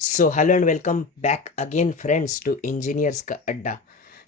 So hello and welcome back again friends to engineers का अड्डा।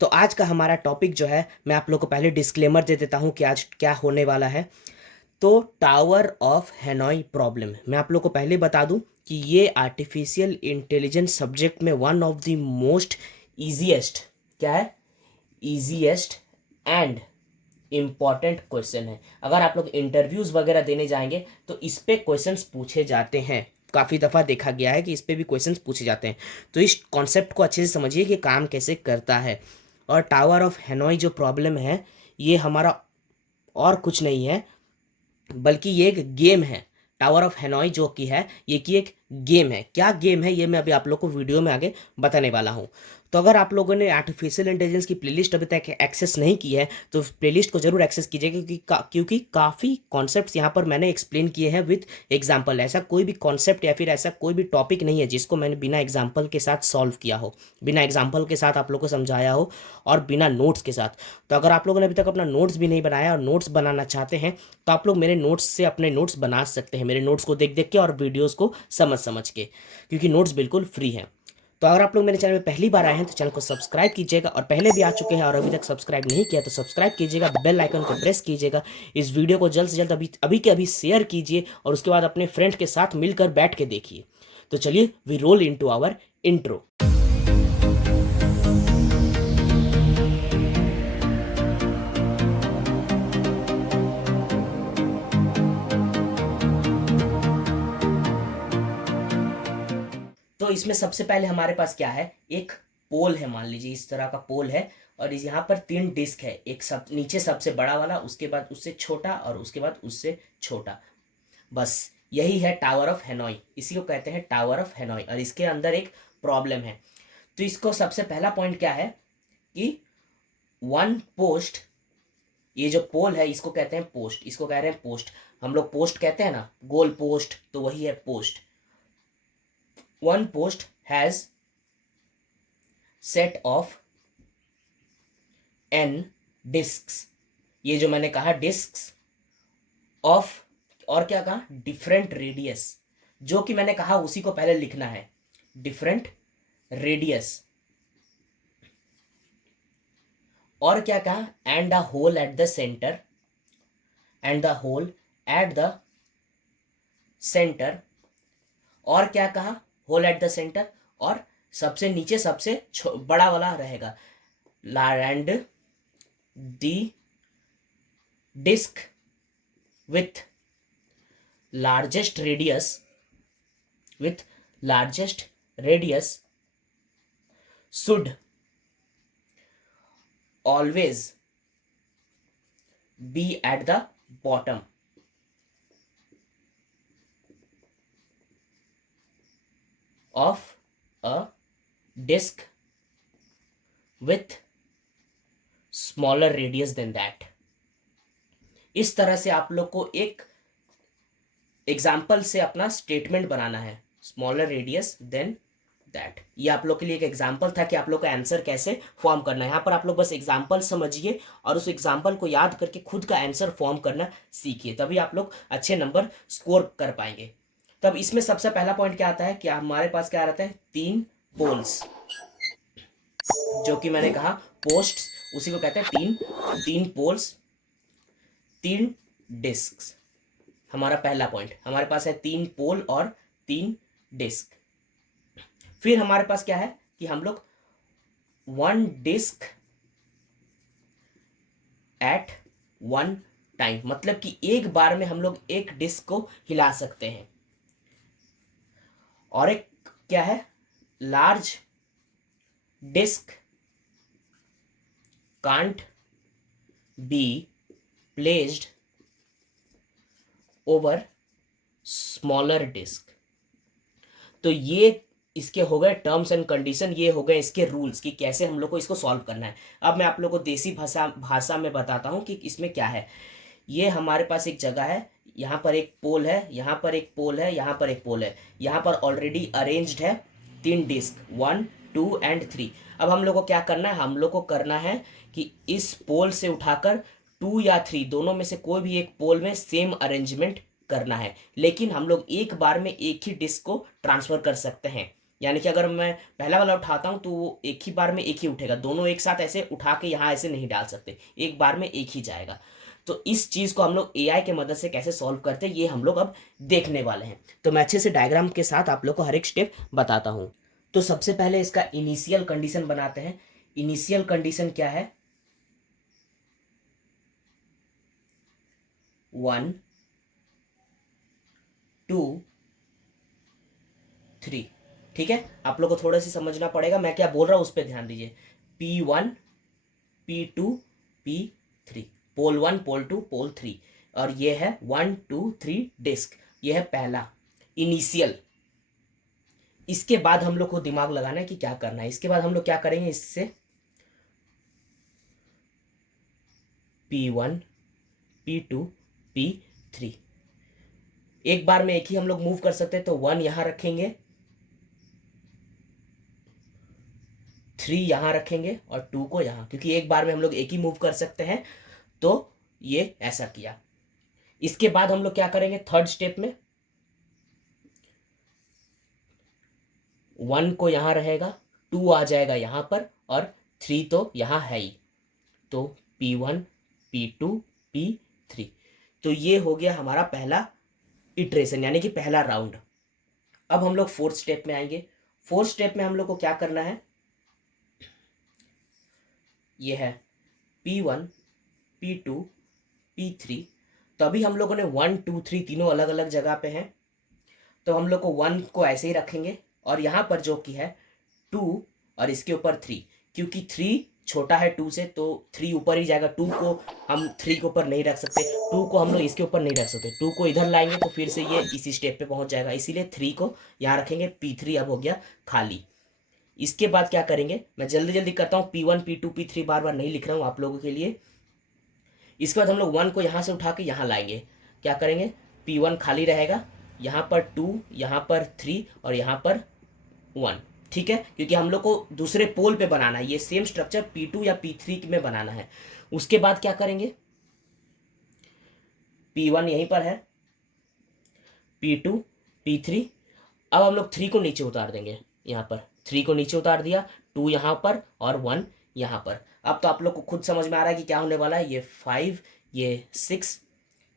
तो आज का हमारा टॉपिक जो है, मैं आप लोग को पहले डिस्क्लेमर दे देता हूं कि आज क्या होने वाला है। तो टावर ऑफ हैनोई प्रॉब्लम मैं आप लोग को पहले बता दूं कि ये आर्टिफिशियल इंटेलिजेंस सब्जेक्ट में one of the most easiest, क्या है, ईजीएस्ट एंड इम्पॉर्टेंट क्वेश्चन है। अगर आप लोग इंटरव्यूज वगैरह देने जाएंगे तो इस पे क्वेश्चंस पूछे जाते हैं। काफ़ी दफ़ा देखा गया है कि इस पे भी क्वेश्चंस पूछे जाते हैं। तो इस कॉन्सेप्ट को अच्छे से समझिए कि काम कैसे करता है। और टावर ऑफ हैनोई जो प्रॉब्लम है, ये हमारा और कुछ नहीं है बल्कि ये एक गेम है। टावर ऑफ हैनोई जो कि है, ये की एक गेम है। क्या गेम है ये मैं अभी आप लोग को वीडियो में आगे बताने वाला हूँ। तो अगर आप लोगों ने आर्टिफिशियल इंटेलिजेंस की प्लेलिस्ट अभी तक एक्सेस नहीं की है तो प्लेलिस्ट को जरूर एक्सेस कीजिएगा, क्योंकि काफ़ी कॉन्सेप्ट्स यहाँ पर मैंने एक्सप्लेन किए हैं विथ एग्जाम्पल। ऐसा कोई भी कॉन्सेप्ट या फिर ऐसा कोई भी टॉपिक नहीं है जिसको मैंने बिना एग्जाम्पल के साथ सॉल्व किया हो, बिना एग्जाम्पल के साथ आप लोग को समझाया हो, और बिना नोट्स के साथ। तो अगर आप लोगों ने अभी तक अपना नोट्स भी नहीं बनाया और नोट्स बनाना चाहते हैं तो आप लोग मेरे नोट्स से अपने नोट्स बना सकते हैं, मेरे नोट्स को देख देख के और वीडियोस को समझ समझ के, क्योंकि नोट्स बिल्कुल फ्री हैं। तो अगर आप लोग मेरे चैनल में पहली बार आए हैं तो चैनल को सब्सक्राइब कीजिएगा, और पहले भी आ चुके हैं और अभी तक सब्सक्राइब नहीं किया तो सब्सक्राइब कीजिएगा, बेल आइकन को प्रेस कीजिएगा। इस वीडियो को जल्द से जल्द अभी अभी के अभी शेयर कीजिए और उसके बाद अपने फ्रेंड के साथ मिलकर बैठ के देखिए। तो चलिए we roll into our intro. तो इसमें सबसे पहले हमारे पास क्या है, एक पोल है। मान लीजिए इस तरह का पोल है, और इस यहाँ पर तीन डिस्क है। एक सब नीचे सबसे बड़ा वाला, उसके बाद उससे छोटा, और उसके बाद उससे छोटा। बस यही है टावर ऑफ हैनोई। इसी को कहते हैं टावर ऑफ हैनोई, और इसके अंदर एक प्रॉब्लम है। तो इसको सबसे पहला पॉइंट क्या है कि वन पोस्ट, ये जो पोल है इसको कहते हैं पोस्ट, इसको कह रहे हैं पोस्ट। हम लोग पोस्ट कहते हैं ना, गोल पोस्ट, तो वही है post. One post has set of n discs. ये जो मैंने कहा डिस्क्स ऑफ, और क्या कहा, डिफरेंट रेडियस। जो कि मैंने कहा उसी को पहले लिखना है, डिफरेंट रेडियस। और क्या कहा, and the hole at the centre, and the hole at the centre. और क्या कहा, होल एट द सेंटर, और सबसे नीचे सबसे बड़ा वाला रहेगा, and the disc with largest radius, with largest radius should always be at the bottom of a disk with smaller radius than that। इस तरह से आप लोग को एक एग्जाम्पल से अपना स्टेटमेंट बनाना है, स्मॉलर रेडियस देन दैट। ये आप लोग के लिए एक एग्जाम्पल था कि आप लोग का आंसर कैसे फॉर्म करना है। यहाँ पर आप लोग बस एग्जाम्पल समझिए और उस एग्जाम्पल को याद करके खुद का आंसर फॉर्म करना सीखिए, तभी आप लोग अच्छे नंबर स्कोर कर पाएंगे। तब इसमें सबसे पहला पॉइंट क्या आता है कि हमारे पास क्या रहता है, तीन पोल्स, जो कि मैंने कहा पोस्ट, उसी को कहते हैं तीन तीन पोल्स, तीन डिस्क। हमारा पहला पॉइंट, हमारे पास है तीन पोल और तीन डिस्क। फिर हमारे पास क्या है कि हम लोग one disc at one time, मतलब कि एक बार में हम लोग एक डिस्क को हिला सकते हैं। और एक क्या है, large disc can't be placed over smaller disc. तो ये इसके हो गए टर्म्स एंड कंडीशन, ये हो गए इसके रूल्स कि कैसे हम लोग को इसको सॉल्व करना है। अब मैं आप लोग को देसी भाषा में बताता हूँ कि इसमें क्या है। ये हमारे पास एक जगह है, यहाँ पर एक पोल है, यहाँ पर एक पोल है, यहाँ पर एक पोल है, यहाँ पर ऑलरेडी अरेंज्ड है तीन डिस्क, 1 2 एंड 3। अब हम लोग को क्या करना है, हम लोग को करना है कि इस पोल से उठाकर 2 या 3 दोनों में से कोई भी एक पोल में सेम अरेंजमेंट करना है। लेकिन हम लोग एक बार में एक ही डिस्क को ट्रांसफर कर सकते हैं। यानी कि अगर मैं पहला वाला उठाता हूँ तो वो एक ही बार में एक ही उठेगा, दोनों एक साथ ऐसे उठा के यहाँ ऐसे नहीं डाल सकते, एक बार में एक ही जाएगा। तो इस चीज को हम लोग एआई के मदद से कैसे सॉल्व करते हैं ये हम लोग अब देखने वाले हैं। तो मैं अच्छे से डायग्राम के साथ आप लोग को हर एक स्टेप बताता हूँ। तो सबसे पहले इसका इनिशियल कंडीशन बनाते हैं। इनिशियल कंडीशन क्या है? 1 2 3। ठीक है, आप लोग को थोड़ा सी समझना पड़ेगा मैं क्या बोल रहा हूं, उस पर ध्यान दीजिए। P1 P2 P3, पोल 1 पोल 2 पोल 3, और ये है 1 2 3 डिस्क। ये है पहला इनिशियल। इसके बाद हम लोग को दिमाग लगाना है कि क्या करना है। इसके बाद हम लोग क्या करेंगे, इससे P1 P2 P3 एक बार में एक ही हम लोग मूव कर सकते हैं। तो 1 यहां रखेंगे, 3 यहां रखेंगे और 2 को यहां, क्योंकि एक बार में हम लोग एक ही मूव कर सकते हैं। तो ये ऐसा किया। इसके बाद हम लोग क्या करेंगे, थर्ड स्टेप में 1 को यहां रहेगा, 2 आ जाएगा यहां पर, और 3 तो यहां है ही। तो P1 P2 P3। तो ये हो गया हमारा पहला इटरेशन, यानी कि पहला राउंड। अब हम लोग फोर्थ स्टेप में आएंगे। फोर्थ स्टेप में हम लोग को क्या करना है, ये है P1 P2 P3। तो अभी हम लोगों ने 1 2 3 तीनों अलग अलग जगह पे हैं। तो हम लोग को 1 को ऐसे ही रखेंगे, और यहाँ पर जो कि है 2 और इसके ऊपर 3, क्योंकि 3 छोटा है 2 से, तो 3 ऊपर ही जाएगा। 2 को हम 3 के ऊपर नहीं रख सकते, 2 को हम लोग इसके ऊपर नहीं रख सकते। 2 को इधर लाएंगे तो फिर से ये इसी स्टेप पे पहुंच जाएगा, इसीलिए 3 को यहाँ रखेंगे। P3 अब हो गया खाली। इसके बाद क्या करेंगे, मैं जल्दी जल्दी करता हूँ, P1 P2 P3 बार बार नहीं लिख रहा हूँ आप लोगों के लिए। इसके बाद हम लोग 1 को यहाँ से उठा के यहाँ लाएंगे। क्या करेंगे, P1 खाली रहेगा, यहाँ पर 2, यहाँ पर 3 और यहाँ पर 1। ठीक है, क्योंकि हम लोग को दूसरे पोल पे बनाना है, ये सेम स्ट्रक्चर P2 या P3 में बनाना है। उसके बाद क्या करेंगे, P1 यहीं पर है, P2 P3। अब हम लोग 3 को नीचे उतार देंगे, यहाँ पर 3 को नीचे उतार दिया, 2 यहाँ पर और 1 यहाँ पर। अब तो आप लोग को खुद समझ में आ रहा है कि क्या होने वाला है। ये 5, ये 6,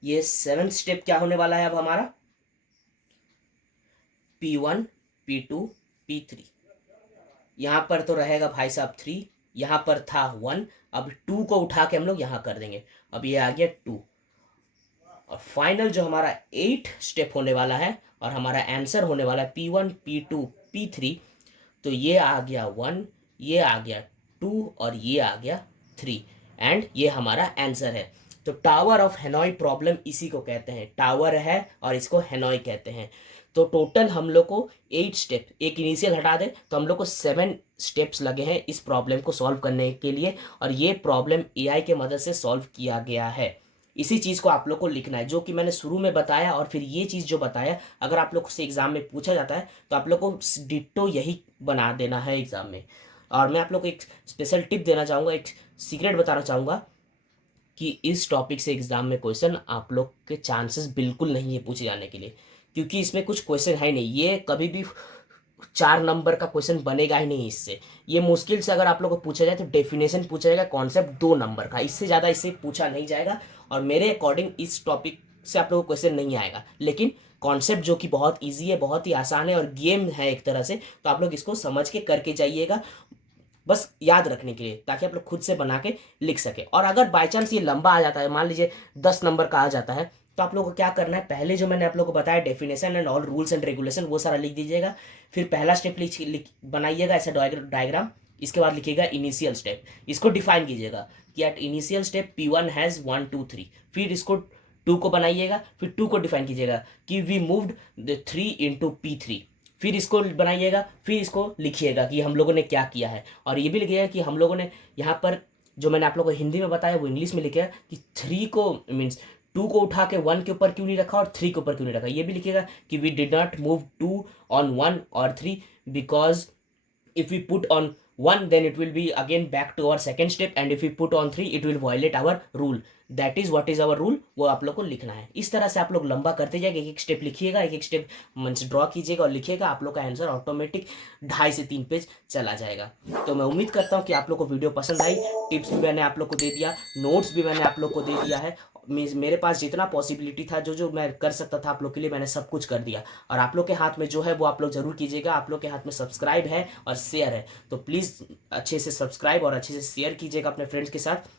ये 7 स्टेप क्या होने वाला है अब हमारा, P1 P2 P3। यहाँ पर तो रहेगा भाई साहब 3, यहाँ पर था 1, अब 2 को उठा के हम लोग यहाँ कर देंगे। अब ये आ गया 2, और फाइनल जो हमारा 8 स्टेप होने वाला है और हमारा आंसर होने वाला है P1 P2 P3। तो ये आ गया 1, ये आ गया 2 और ये आ गया 3, एंड ये हमारा आंसर है। तो टावर ऑफ हेनॉय प्रॉब्लम इसी को कहते हैं, टावर है और इसको हेनॉय कहते हैं। तो टोटल हम लोग को 8 स्टेप, एक इनिशियल हटा दे तो हम लोग को 7 स्टेप्स लगे हैं इस प्रॉब्लम को सॉल्व करने के लिए, और ये प्रॉब्लम एआई के मदद से सॉल्व किया गया है। इसी चीज़ को आप लोग को लिखना है, जो कि मैंने शुरू में बताया, और फिर ये चीज़ जो बताया अगर आप लोग से एग्जाम में पूछा जाता है तो आप लोग को डिट्टो यही बना देना है एग्जाम में। और मैं आप लोग को एक स्पेशल टिप देना चाहूँगा, एक सीक्रेट बताना चाहूँगा कि इस टॉपिक से एग्जाम में क्वेश्चन आप लोग के चांसेस बिल्कुल नहीं है पूछे जाने के लिए, क्योंकि इसमें कुछ क्वेश्चन है नहीं। ये कभी भी 4 नंबर का क्वेश्चन बनेगा ही नहीं इससे। ये मुश्किल से अगर आप लोग को पूछा जाए तो डेफिनेशन पूछा जाएगा, कॉन्सेप्ट 2 नंबर का, इससे ज़्यादा इससे पूछा नहीं जाएगा। और मेरे अकॉर्डिंग इस टॉपिक से आप लोगों को क्वेश्चन नहीं आएगा, लेकिन कॉन्सेप्ट जो कि बहुत ईजी है, बहुत ही आसान है और गेम है एक तरह से, तो आप लोग इसको समझ के करके जाइएगा, बस याद रखने के लिए, ताकि आप लोग खुद से बना के लिख सके। और अगर बाई चांस ये लंबा आ जाता है, मान लीजिए 10 नंबर का आ जाता है, तो आप लोगों को क्या करना है, पहले जो मैंने आप लोगों को बताया definition and all rules and regulation, वो सारा लिख दीजिएगा। फिर पहला स्टेप बनाइएगा ऐसा डायग्राम। इसके बाद लिखिएगा इनिशियल स्टेप, इसको डिफाइन कीजिएगा कि at initial step P1 has 1 2 3। फिर इसको 2 को बनाइएगा, फिर 2 को डिफाइन कीजिएगा कि we moved the 3 into P3। फिर इसको बनाइएगा, फिर इसको लिखिएगा कि हम लोगों ने क्या किया है, और ये भी लिखिएगा कि हम लोगों ने यहाँ पर जो मैंने आप लोगों को हिंदी में बताया वो इंग्लिश में लिखिएगा कि 3 को मीन्स 2 को उठा के 1 के ऊपर क्यों नहीं रखा और 3 के ऊपर क्यों नहीं रखा। ये भी लिखिएगा कि we did not move 2 on 1 और 3 because if we put on 1 then it will be again back to our second step, and if we put on 3 it will violate our rule. That is what is our rule, वो आप लोग को लिखना है। इस तरह से आप लोग लंबा करते जाएगा, एक एक स्टेप लिखिएगा, एक एक स्टेप मन से ड्रॉ कीजिएगा और लिखिएगा, आप लोग का आंसर ऑटोमेटिक 2.5 से 3 पेज चला जाएगा। तो मैं उम्मीद करता हूँ कि आप लोग को वीडियो पसंद आई। टिप्स भी मैंने आप लोग को दे दिया, नोट्स भी मैंने आप लोग को दे दिया है, मेरे पास जितना पॉसिबिलिटी था, जो जो मैं कर सकता था आप लोग के लिए, मैंने सब कुछ कर दिया। और आप लोग के हाथ में जो है वो आप लोग जरूर कीजिएगा। आप लोग के हाथ में सब्सक्राइब है और शेयर है, तो प्लीज़ अच्छे से सब्सक्राइब और अच्छे से शेयर कीजिएगा अपने फ्रेंड्स के साथ,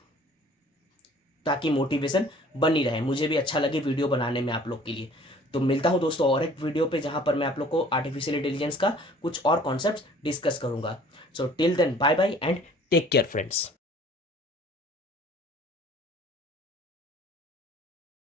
ताकि मोटिवेशन बनी रहे, मुझे भी अच्छा लगे वीडियो बनाने में आप लोग के लिए। तो मिलता हूं दोस्तों और एक वीडियो पे, जहां पर मैं आप लोग को आर्टिफिशियल इंटेलिजेंस का कुछ और कॉन्सेप्ट्स डिस्कस करूंगा। So till then bye bye and take care friends.